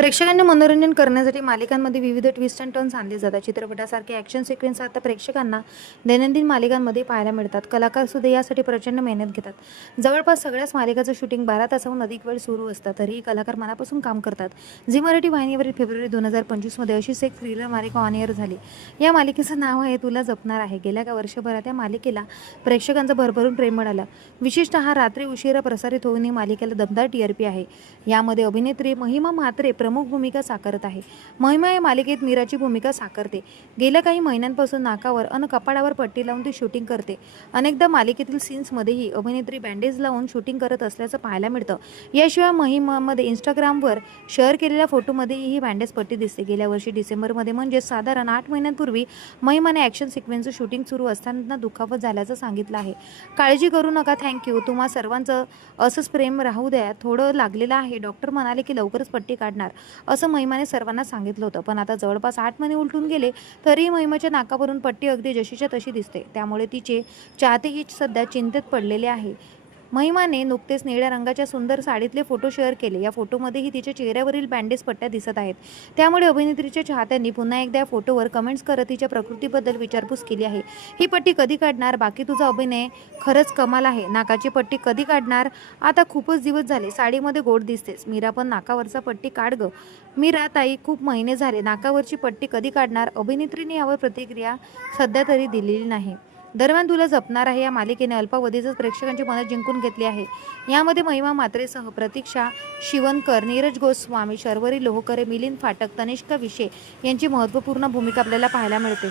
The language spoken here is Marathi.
प्रेक्षकांना मनोरंजन करण्यासाठी मालिकांमध्ये विविध ट्विस्ट अँड टर्न्स आणले जातात. चित्रपटासारखे ॲक्शन सिक्वेन्स आता प्रेक्षकांना दैनंदिन मालिकांमध्ये पाहायला मिळतात. कलाकार सुद्धा यासाठी प्रचंड मेहनत घेतात. जवळपास सगळ्याच मालिकाचं शूटिंग 12 तासाहून अधिक वेळ सुरू असतं. तरीही कलाकार मनापासून काम करतात. झी मराठी वाहिनीवरील फेब्रुवारी 2025 मध्ये अशीच एक थ्रिलर मालिका ऑन एअर झाली. या मालिकेचं नाव आहे तुला जपणार आहे. गेल्या वर्षभरात या मालिकेला प्रेक्षकांचं भरभरून प्रेम मिळालं. विशेषतः रात्री उशिरा प्रसारित होऊन ही मालिकेला दमदार TRP आहे. यामध्ये अभिनेत्री महिमा म्हात्रे प्रमुख भूमिका साकारत आहे. महिमा या मालिकेत मीराची भूमिका साकारते. गेल्या काही महिन्यांपासून नाकावर अन कपाळावर पट्टी लावून ती शूटिंग करते. अनेकदा मालिकेतील सीन्समध्येही अभिनेत्री बँडेज लावून शूटिंग करत असल्याचं पाहायला मिळतं. याशिवाय महिमामध्ये इंस्टाग्रामवर शेअर केलेल्या फोटोमध्येही ही बँडेज पट्टी दिसते. गेल्या वर्षी डिसेंबरमध्ये म्हणजे साधारण 8 महिन्यांपूर्वी महिमाने ॲक्शन सिक्वेन्सचं शूटिंग सुरू असताना दुखापत झाल्याचं सांगितलं आहे. काळजी करू नका, थँक्यू, तुम्हा सर्वांचं असंच प्रेम राहू द्या, थोडं लागलेलं आहे. डॉक्टर म्हणाले की लवकरच पट्टी काढणार असं महिमाने सर्वांना सांगितलं होतं. पण आता जवळपास 8 महिने उलटून गेले तरीही महिमाच्या नाकावरून पट्टी अगदी जशीच्या तशी दिसते. त्यामुळे तिचे चाहतेही सध्या चिंतेत पडलेले आहे. महिमाने नुकतेच निळ्या रंगाच्या सुंदर साडीतले फोटो शेअर केले. या फोटोमध्येही तिच्या चेहऱ्यावरील बँडेज पट्ट्या दिसत आहेत. त्यामुळे अभिनेत्रीच्या चाहत्यांनी पुन्हा एकदा या फोटोवर कमेंट्स करत तिच्या प्रकृतीबद्दल विचारपूस केली आहे. ही पट्टी कधी काढणार? बाकी तुझा अभिनय खरंच कमाल आहे. नाकाची पट्टी कधी काढणार? आता खूपच दिवस झाले, साडीमध्ये गोड दिसतेस. मीरा पण नाकावरचा पट्टी काढ ग. मीरा ताई, खूप महिने झाले, नाकावरची पट्टी कधी काढणार? अभिनेत्रीने यावर प्रतिक्रिया सध्या तरी दिलेली नाही. दरम्यान तुला जपणार आहे या मालिकेने अल्पावधीतच प्रेक्षकांची मनं जिंकून घेतली आहे. यामध्ये महिमा म्हात्रेसह प्रतीक्षा शिवनकर, नीरज गोस्वामी, शर्वरी लोहकरे, मिलिंद फाटक, तनिष्का विशे यांची महत्त्वपूर्ण भूमिका आपल्याला पाहायला मिळते.